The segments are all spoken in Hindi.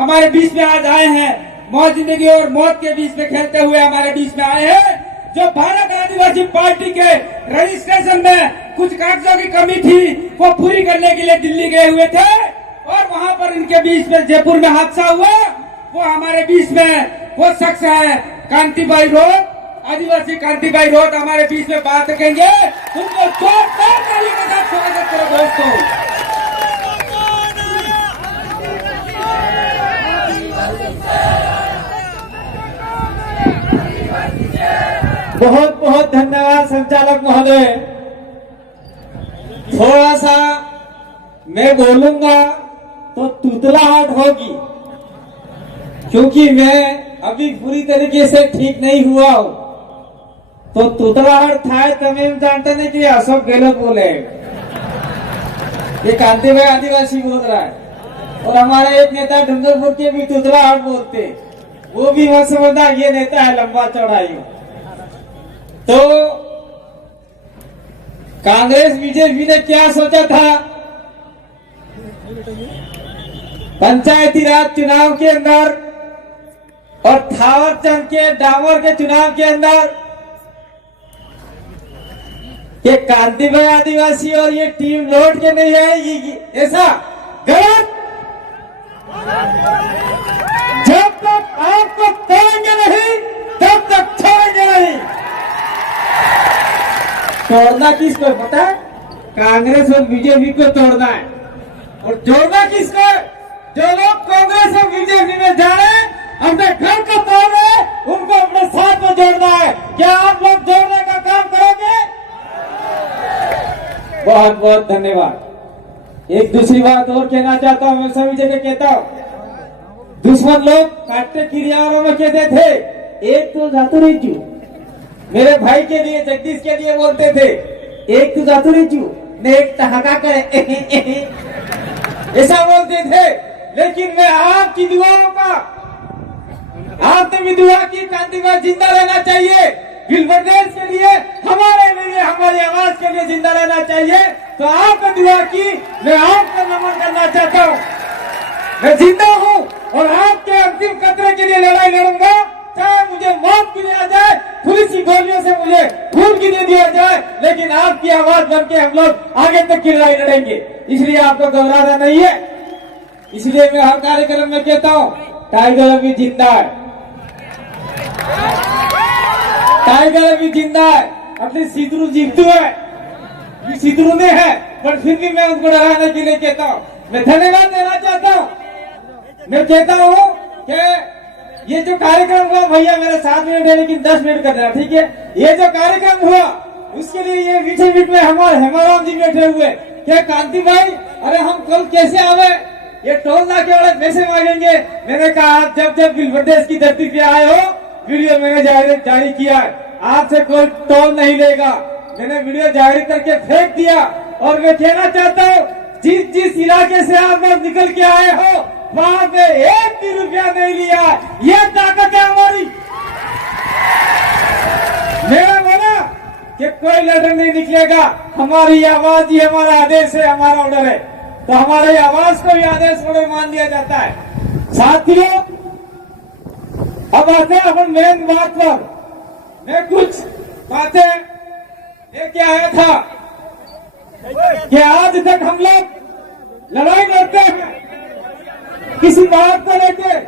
हमारे बीच में आज आए हैं, मौत जिंदगी और मौत के बीच में खेलते हुए हमारे बीच में आए हैं। जो भारत आदिवासी पार्टी के रजिस्ट्रेशन में कुछ कागजों की कमी थी वो पूरी करने के लिए दिल्ली गए हुए थे और वहां पर इनके बीच में जयपुर में हादसा हुआ। वो हमारे बीच में वो शख्स है कांतिभाई रोत, आदिवासी कांतिभाई रोत हमारे बीच में बात रखेंगे। उनको जोरदार तालियों के साथ स्वागत करो दोस्तों। बहुत बहुत धन्यवाद संचालक महोदय। थोड़ा सा मैं बोलूंगा तो तुतलाहट होगी, क्योंकि मैं अभी पूरी तरीके से ठीक नहीं हुआ हूं। तो तुतलाहट था तमें जानते नहीं कि अशोक गहलोत बोले, ये कांतिभाई आदिवासी बोल रहा है। और हमारा एक नेता डूंगरपुर के भी तुतलाहट बोलते, वो भी मत समझना ये नेता है लंबा चौड़ाई। तो कांग्रेस बीजेपी ने क्या सोचा था, पंचायती राज चुनाव के अंदर और थावरचंद के डामर के चुनाव के अंदर ये कांतिभाई आदिवासी और ये टीम लौट के नहीं आएगी, ऐसा गलत। जब तक आपको तोड़ेंगे नहीं तब तक छोड़ेंगे नहीं। तोड़ना किसको पता है? कांग्रेस और बीजेपी को तोड़ना है। और जोड़ना किसको? जो लोग कांग्रेस और बीजेपी में जा रहे हैं, अपने घर को तोड़ रहे हैं, उनको अपने साथ में जोड़ना है। क्या आप लोग जोड़ने का काम करोगे? बहुत बहुत धन्यवाद। एक दूसरी बात और कहना चाहता हूं, मैं सभी जगह कहता हूं, दुश्मन लोग काटते क्रियाओं में कहते थे एक तो जातु रेजू, मेरे भाई के लिए जगदीश के लिए बोलते थे एक तो जातु रेजू ने एक ठहाका करे ऐसा बोलते थे। लेकिन मैं आपकी दुआओं का, आपने भी दुआ की कांतिभाई जिंदा रहना चाहिए, प्रदेश के लिए, हमारे लिए, हमारी आवाज के लिए जिंदा रहना चाहिए। तो आपने दुआ की, मैं आपका नमन करना चाहता हूँ। मैं जिंदा हूँ और आपके अंतिम कतरे के लिए लड़ाई लड़ूंगा, चाहे मुझे मौत की आ जाए, पुलिस की गोलियों से मुझे खून की दे दिया जाए, लेकिन आपकी आवाज बन के हम लोग आगे तक की लड़ाई लड़ेंगे। इसलिए आपको घबराना नहीं है। इसलिए मैं हर कार्यक्रम में कहता हूँ टाइगर अभी जिंदा है, टाइगर अभी जिंदा है। अपने सिद्धू जीतू है, सिद्धू ने है, पर फिर भी मैं उनको डराने के लिए कहता हूँ। मैं धन्यवाद देना चाहता हूँ। मैं कहता हूँ कि ये जो कार्यक्रम हुआ, भैया मेरे 7 मिनट है लेकिन 10 मिनट करना, ठीक है? ये जो कार्यक्रम हुआ उसके लिए ये मीठे मीठ में हमारे हेमाराम जी बैठे हुए, क्या कांतिभाई अरे हम कल कैसे आवे, ये टोल नाके वाले पैसे मांगेंगे। मैंने कहा जब जब प्रदेश की धरती पे आए हो, वीडियो मैंने जारी किया है, आपसे कोई टोल नहीं लेगा। मैंने वीडियो जारी करके फेंक दिया। और मैं कहना चाहता हूँ, जिस जिस इलाके से आप लोग निकल के आए हो, वहां पे 1 भी रुपया नहीं लिया। ये ताकत है हमारी। मेरा बोला कि कोई लेटर नहीं निकलेगा, हमारी आवाज ही हमारा आदेश है, हमारा ऑर्डर है। तो हमारी आवाज को भी आदेश ऑर्डर मान दिया जाता है। साथियों, अब आते हैं अपन मेन बात पर। मैं कुछ बातें लेके आया था कि आज तक हम लोग लड़ाई लड़ते हैं किसी बात को लेके,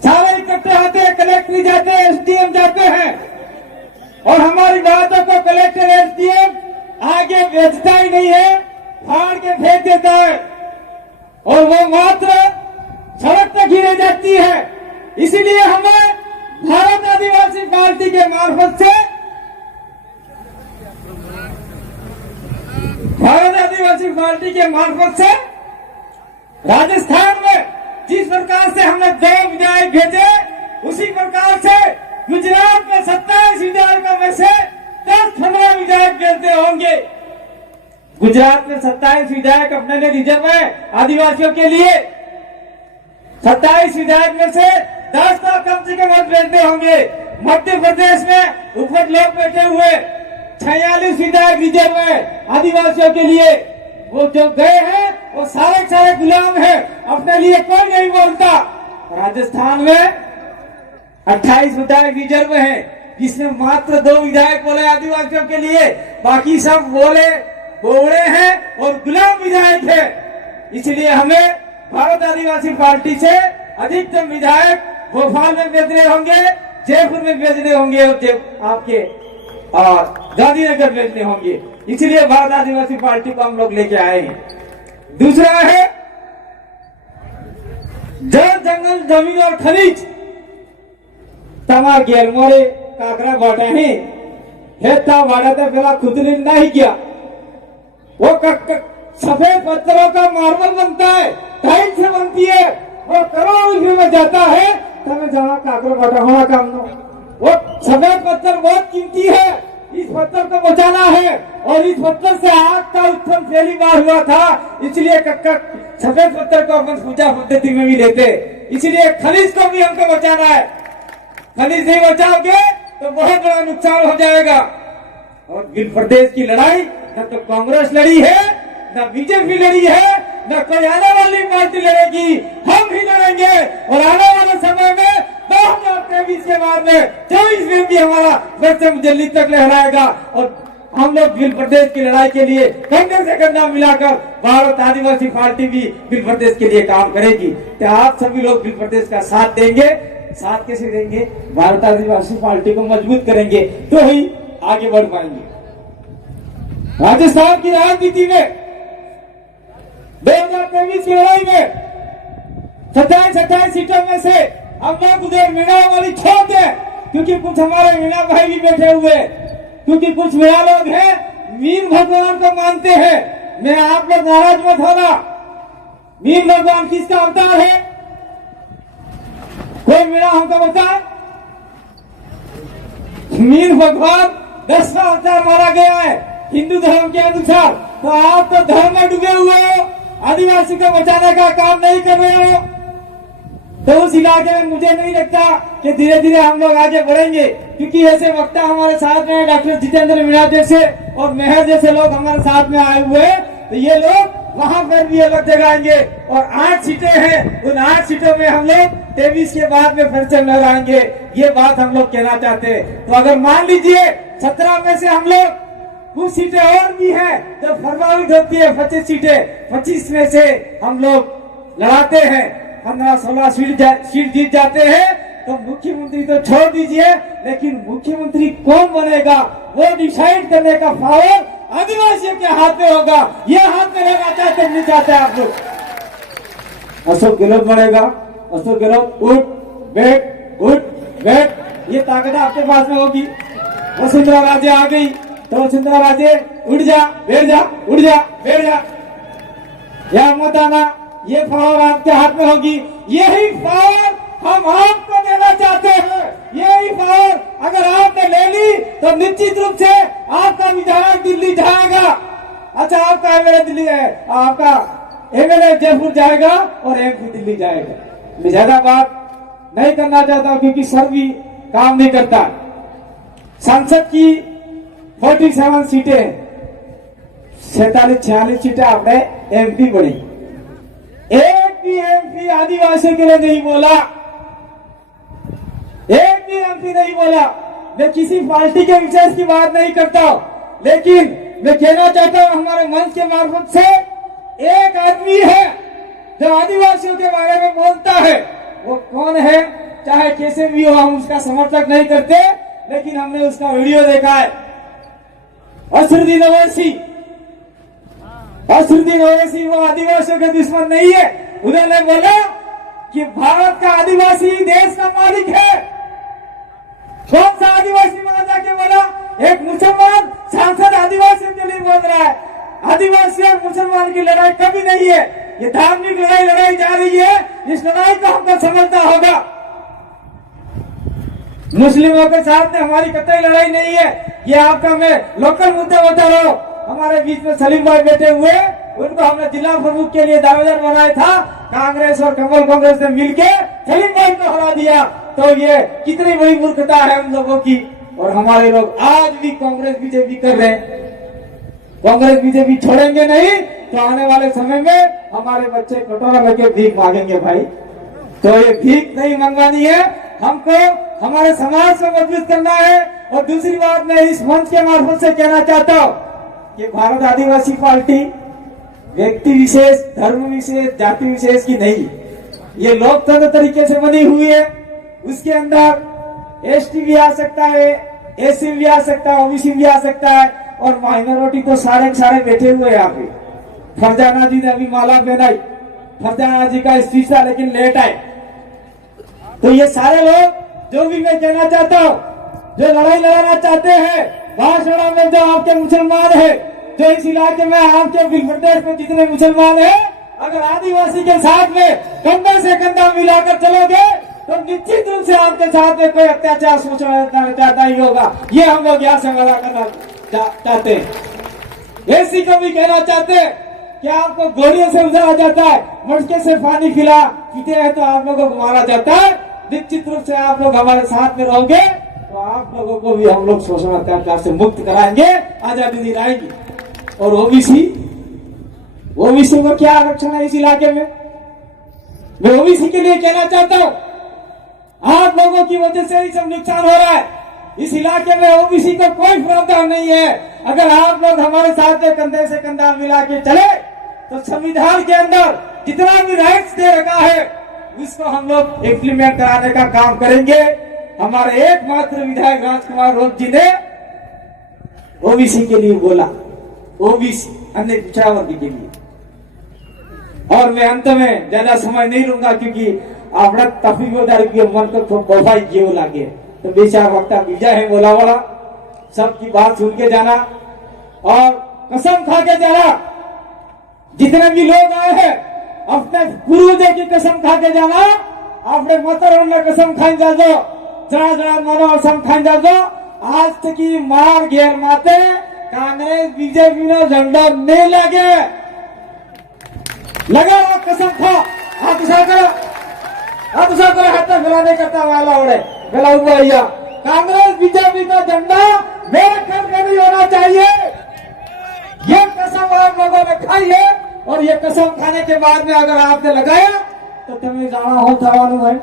सारे इकट्ठे आते हैं, कलेक्टर जाते हैं, एसडीएम जाते हैं, और हमारी बातों को कलेक्टर एसडीएम आगे बेचता ही नहीं है, फाड़ के फेंक देता है, और वो मात्र सड़क तक ही रह जाती है। इसलिए हमें भारत आदिवासी पार्टी के मार्फत से, भारत आदिवासी पार्टी के मार्फत से राजस्थान में जिस प्रकार से हमने 2 विधायक भेजे, उसी प्रकार से गुजरात में 27 विधायकों में से 10-15 विधायक भेजते होंगे। गुजरात में 27 विधायक अपने लिए रिजर्व है आदिवासियों के लिए। 27 विधायक में से 10 तो कम से कम भेजते होंगे। मध्य प्रदेश में ऊपर लोग बैठे हुए 46 विधायक रिजर्व है आदिवासियों के लिए। वो जो गए हैं वो सारे सारे गुलाम है, अपने लिए कोई नहीं बोलता। राजस्थान में 28 विधायक रिजर्व है, जिसमें मात्र 2 विधायक बोले आदिवासियों के लिए, बाकी सब बोले बोले हैं और गुलाम विधायक है। इसलिए हमें भारत आदिवासी पार्टी से अधिकतम विधायक भोपाल में भेजने होंगे, जयपुर में भेजने होंगे और आपके और गांधीनगर भेजने होंगे। इसलिए भारत आदिवासी पार्टी को हम लोग लेके आए हैं। दूसरा है जल, जंगल, जमीन और खनिज तमा गेल मोरे काकरा बाटा है हेता बाड़ा तो पहला खुद ने नहीं किया। वो सफेद पत्थरों का मार्बल बनता है, टाइल से बनती है, वो करोड़ों रुपये में जाता है, तब जहाँ काकरा बाटा होना काम नो। वो सफेद पत्थर बहुत कीमती है, इस पत्थर को बचाना है। और इस पत्थर से आग का उत्पन्न पहली बार हुआ था, इसलिए सफेद पत्थर को अपन पूजा पद्धति में भी लेते। इसलिए खनिज को भी हमको बचाना है। खनिज नहीं बचाओगे तो बहुत बड़ा नुकसान हो जाएगा। और बिल प्रदेश की लड़ाई न तो कांग्रेस लड़ी है, न बीजेपी लड़ी है, न कोई आने वाली पार्टी लड़ेगी, हम ही लड़ेंगे। और आने वाले समय में 2023 के बाद में 24 में भी हमारा परचम दिल्ली तक लहराएगा। और हम लोग बिल प्रदेश की लड़ाई के लिए कंधे से कंधा मिलाकर भारत आदिवासी पार्टी भी बिल प्रदेश के लिए काम करेगी। तो आप सभी लोग बिल प्रदेश का साथ देंगे। साथ कैसे देंगे? भारत आदिवासी पार्टी को मजबूत करेंगे तो ही आगे बढ़ पाएंगे। राजस्थान की राजनीति में 2023 की लड़ाई में 27 सीटों में से हम लोग उधर मीणा वाली छोड़ दें, क्योंकि कुछ हमारे मीणा भाई भी बैठे हुए, क्योंकि कुछ मीणा लोग हैं मीन भगवान को मानते हैं। मैं आप लोग नाराज मत होना। मीन भगवान किसका अवतार है? कोई मीणा हमको बताए। मीन भगवान 10वां अवतार माना गया है हिंदू धर्म के अनुसार। तो आप तो धर्म में डूबे हुए हो, आदिवासी को बचाने का काम नहीं कर रहे हो। तो उस इलाके में मुझे नहीं लगता कि धीरे धीरे हम लोग आगे बढ़ेंगे, क्योंकि ऐसे वक्ता हमारे साथ में डॉक्टर जितेंद्र मीणा जैसे और मेहर जैसे लोग हमारे साथ में आए हुए हैं। तो ये लोग वहां पर भी अलग जगाएंगे। और 8 सीटें हैं, उन 8 सीटों में हम लोग 23 के बाद में फिर से लहराएंगे। ये बात हम लोग कहना चाहते हैं। तो अगर मान लीजिए 17 में से हम लोग कुछ सीटें और भी हैं जो प्रभावित होती है, 25 सीटें, 25 में से हम लोग लड़ाते हैं, 15-16 सीट जीत जाते हैं, तो मुख्यमंत्री तो छोड़ दीजिए, लेकिन मुख्यमंत्री कौन बनेगा वो डिसाइड करने का पावर आदिवासियों के हाथ में होगा। ये हाथ में रहना चाहते नहीं चाहते आप लोग। अशोक गहलोत बनेगा। अशोक गहलोत उठ बैठ, ये ताकत आपके पास में होगी। वसुंधरा राजे आ गई तो वसुंधरा राजे उठ जा बैठ जा, या मत आना, ये पावर आपके हाथ में होगी। यही पावर हम आपको देना चाहते हैं। यही पावर अगर आपने ले ली तो निश्चित रूप से आपका विधायक दिल्ली जाएगा। अच्छा, आपका एमएलए दिल्ली है, आपका एमएलए जयपुर जाएगा और एमपी दिल्ली जाएगा। मैं ज्यादा बात नहीं करना चाहता हूं, क्योंकि सर भी काम नहीं करता। संसद की 47 सीटें, 47-46 सीटें आपने एमपी बनी। एक भी एमपी आदिवासियों के लिए नहीं बोला, एक भी एमपी नहीं बोला। मैं किसी पार्टी के विशेष की बात नहीं करता, लेकिन मैं कहना चाहता हूं हमारे मंच के मार्फत से, एक आदमी है जो आदिवासियों के बारे में बोलता है। वो कौन है? चाहे कैसे भी हो, हम उसका समर्थक नहीं करते, लेकिन हमने उसका वीडियो देखा है। असरुद्दीन ओवैसी वो आदिवासियों के दुश्मन नहीं है। उन्होंने बोला कि भारत का आदिवासी देश का मालिक है। कौन सा आदिवासी वहां जाके बोला? एक मुसलमान सांसद आदिवासियों के लिए बोल रहा है। आदिवासी और मुसलमान की लड़ाई कभी नहीं है, ये धार्मिक लड़ाई लड़ाई जा रही है। इस लड़ाई को हमको समझना होगा। मुस्लिमों के साथ में हमारी कतई लड़ाई नहीं है। ये आपका मैं लोकल मुद्दा बता रहा हूँ। हमारे बीच में सलीम भाई बैठे हुए, उनको हमने जिला प्रमुख के लिए दावेदार बनाया था। कांग्रेस और कमल कांग्रेस ने मिलकर सलीम भाई को हरा दिया। तो ये कितनी बड़ी मूर्खता है उन लोगों की। और हमारे लोग आज भी कांग्रेस बीजेपी कर रहे हैं। कांग्रेस बीजेपी छोड़ेंगे नहीं, तो आने वाले समय में हमारे बच्चे कटोरा लेके भीख मांगेंगे भाई। तो ये भीख नहीं मंगवानी है, हमको हमारे समाज को मजबूत करना है। और दूसरी बात मैं इस मंच के मार्फत से कहना चाहता हूँ कि भारत आदिवासी पार्टी व्यक्ति विशेष, धर्म विशेष, जाति विशेष की नहीं, ये लोकतंत्र तरीके से बनी हुई है। उसके अंदर एसटी भी आ सकता है, एससी भी आ सकता है, ओबीसी भी आ सकता है, और माइनॉरिटी तो सारे के सारे बैठे हुए यहाँ पे। फरजाना जी ने अभी माला पहनाई, फरजाना जी का स्पीच था लेकिन लेट आए। तो ये सारे लोग, जो भी मैं कहना चाहता हूँ, जो लड़ाई लड़ाना चाहते हैं, भाषण में जो आपके मुसलमान है, जो इस इलाके में आपके प्रदेश में जितने मुसलमान है, अगर आदिवासी के साथ में कंधे से कंधा मिलाकर चलोगे तो निश्चित रूप से आपके साथ में कोई अत्याचार सोचना चाहता ही होगा। ये हम लोग यहाँ से वादा करना चाहते हैं। एसी को भी कहना चाहते हैं कि आपको गोलियों से उजाड़ा जाता है, मटके से पानी पीते हैं तो आप लोगों को मारा जाता है। निश्चित रूप से आप लोग हमारे साथ में रहोगे तो आप लोगों को भी हम लोग शोषण अत्याचार से मुक्त कराएंगे, आजादी दिलाएंगे। और ओबीसी को क्या आरक्षण है इस इलाके में? मैं ओबीसी के लिए कहना चाहता हूँ, आप लोगों की वजह से ही सब नुकसान हो रहा है। इस इलाके में ओबीसी को कोई प्रावधान नहीं है। अगर आप लोग हमारे साथ में कंधे से कंधा मिला के चले तो संविधान के अंदर जितना भी राइट्स दे रखा है उसको हम लोग इम्प्लीमेंट कराने का काम करेंगे। हमारे एकमात्र विधायक राजकुमार रोज जी ने ओबीसी के लिए बोला, ओबीसी अन्य पिछड़ा वर्ग के लिए। और मैं अंत में ज्यादा समय नहीं लूंगा क्योंकि अपना तफरीदारी के मन को बफाई जेव लागे तो बेचार वक्ता बीजा है बोला वाला, सबकी बात सुन के जाना और कसम खा के जाना। जितने भी लोग आए हैं अपने पूर्वजों की कसम खा के जाना, अपने मतरों ने कसम खाई जा दो, जरा जरा मनो कसम खाई जा दो। आज तक की मार घेर माते कांग्रेस बीजेपी ने झंडा नहीं लगे लगा कसम खा। आप उसा करो हाथ फैलाने करता वाला ओढ़े फैला हुआ भैया। कांग्रेस बीजेपी का झंडा मेरे घर में नहीं होना चाहिए। ये कसम आप लोगों ने खाई है और ये कसम खाने के बाद में अगर आपने लगाया तो तुम्हें जाना हो थवानु है।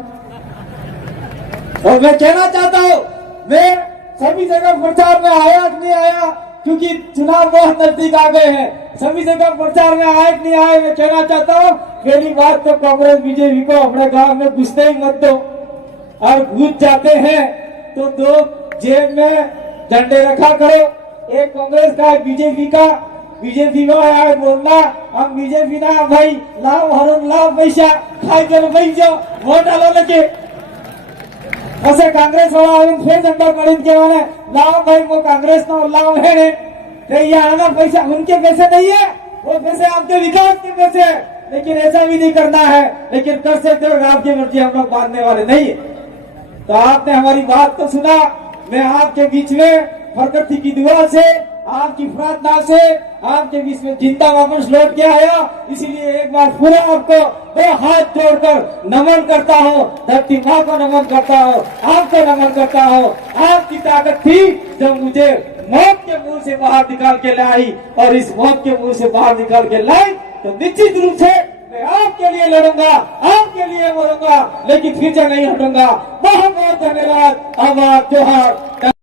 और मैं कहना चाहता हूँ, मैं सभी जगह प्रचार में आया कि नहीं आया क्योंकि चुनाव बहुत नजदीक आ गए हैं, सभी जगह प्रचार में आए कि नहीं आए। मैं कहना चाहता हूँ, पहली बात तो कांग्रेस बीजेपी को अपने गांव में घुसते ही मत दो, और घुस जाते हैं तो दो जेब में झंडे रखा करो, एक कांग्रेस का एक बीजेपी का। बीजेपी में आए बोलना हम बीजेपी ना भाई लाओ हरण लाओ पैसा खाई चलो भाई जाओ वोट डालो लेके। ऐसे कांग्रेस वाला फिर झंडा खरीद के वाले लाओ भाई वो कांग्रेस ना लाओ है तो यहाँ पैसा उनके पैसे नहीं है, वो पैसे आपके विकास के पैसे है। लेकिन ऐसा भी नहीं करना है, लेकिन कर सकते हो आपकी मर्जी, हम लोग मानने वाले नहीं है। तो आपने हमारी बात तो सुना, मैं आपके बीच में प्रकृति की दुआ से, आपकी प्रार्थना से आपके बीच में जिंदा वापस लौट के आया। इसीलिए एक बार पूरा आपको दो हाथ जोड़कर नमन करता हूँ, धरती माँ को नमन करता हूँ, आपको नमन करता हूँ। आपकी ताकत थी जब मुझे मौत के मुंह से बाहर निकाल के लाई, और इस मौत के मुंह से बाहर निकाल के लाई तो निश्चित रूप से मैं आपके लिए लड़ूंगा, आपके लिए मरूंगा, लेकिन पीछे नहीं हटूंगा। बहुत बहुत धन्यवाद। आभार, जोहार।